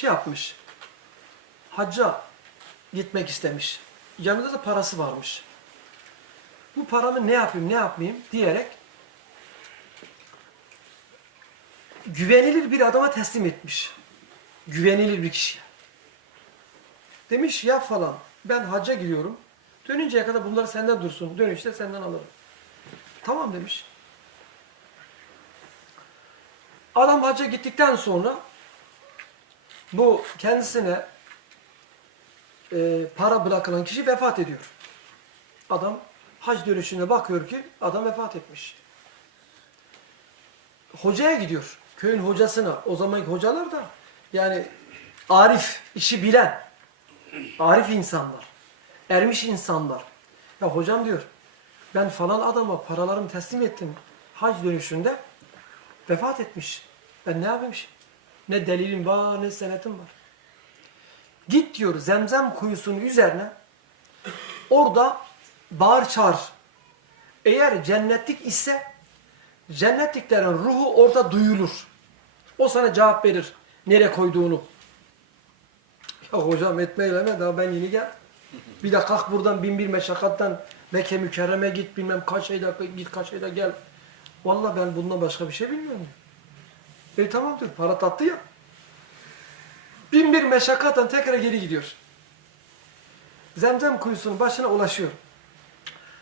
şey yapmış. Hacca gitmek istemiş. Yanında da parası varmış. Bu paramı ne yapayım ne yapmayayım diyerek güvenilir bir adama teslim etmiş. Güvenilir bir kişiye. Demiş ya falan ben hacca gidiyorum. Dönünceye kadar bunları senden dursun. Dönüşte senden alırım. Tamam demiş. Adam hacca gittikten sonra bu kendisine e, para bırakılan kişi vefat ediyor. Adam hac dönüşünde bakıyor ki adam vefat etmiş. Hocaya gidiyor. Köyün hocasına. O zamanki hocalar da yani arif, işi bilen, arif insanlar, ermiş insanlar. Ya hocam diyor, ben falan adama paralarımı teslim ettim. Hac dönüşünde vefat etmiş. Ben ne yapayım şimdi? Ne delilim var, ne senetim var. Git diyor zemzem kuyusunun üzerine orada bağır çağır. Eğer cennetlik ise cennetliklerin ruhu orada duyulur. O sana cevap verir. Nereye koyduğunu. Ya hocam etme eyleme daha ben yeni gel. Bir de kalk buradan bin bir meşakkattan Mekke mükerreme git bilmem kaç ayda git kaç ayda gel. Vallahi ben bundan başka bir şey bilmiyorum. E tamam diyor para tattı ya. Bin bir meşakkattan tekrar geri gidiyor. Zemzem kuyusunun başına ulaşıyor.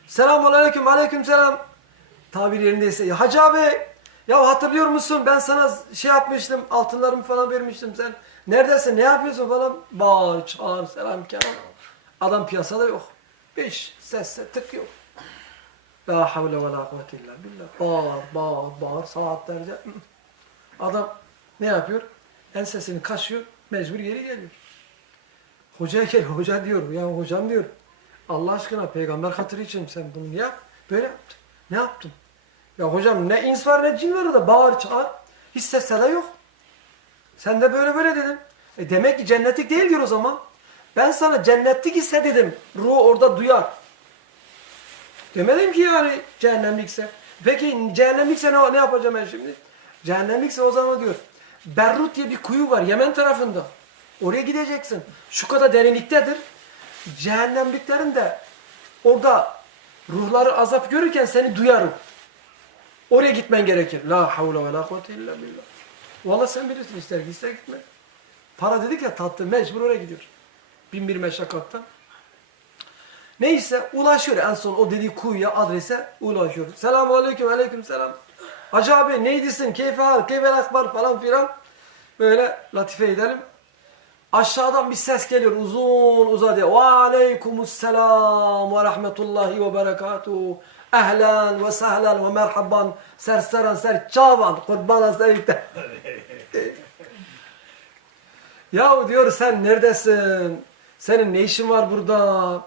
Selamun aleyküm, aleyküm selam. Tabir yerindeyse. Ya Hacı abi, ya hatırlıyor musun? Ben sana şey yapmıştım, altınlarımı falan vermiştim. Sen neredesin, ne yapıyorsun falan. Bağır, çağır, selam, kelam. Adam piyasada yok. Beş, ses, tık yok. La havle ve la kuvvete illa billah. Bağır, bağır, bağır saatlerce. Adam ne yapıyor? Ensesini kaşıyor, mecbur geri geliyor. Hocaya gel, hoca diyor. Ya hocam diyor. Allah aşkına peygamber hatırı için sen bunu yap. Böyle yaptın. Ne yaptın? Ya hocam ne ins var ne cin var orada. Bağır çağır. Hiç ses seda yok. Sen de böyle böyle dedin. E demek ki cennetlik değil diyor o zaman. Ben sana cennetlik ise dedim. Ruhu orada duyar. Demedim ki yani cehennemlikse. Peki cehennemlikse ne, ne yapacağım ben şimdi? Cehennemlikse o zaman diyor. Berrut diye bir kuyu var Yemen tarafında. Oraya gideceksin. Şu kadar derinliktedir. Cehennemliklerin de orada ruhları azap görürken seni duyarım. Oraya gitmen gerekir. La havle ve la kuvvete illa billah. Vallahi sen bilirsin ister ister gitme. Para dedik ya tatlı mecbur oraya gidiyor. Bin bir meşakkattan. Neyse ulaşıyor en son o dediği kuyuya adrese ulaşıyor. Selamun aleyküm aleyküm selam. Hacı abi neydisin keyfe hal keyfel akbar falan filan. Böyle latife edelim. Aşağıdan bir ses geliyor uzun uzadı. Ve aleykümselam ve rahmetullahi ve berekatuhu. Ehlen ve sehlen ve merhaban. Serseran ser çavan. Kurban serikte. Yahu diyor sen neredesin? Senin ne işin var burada?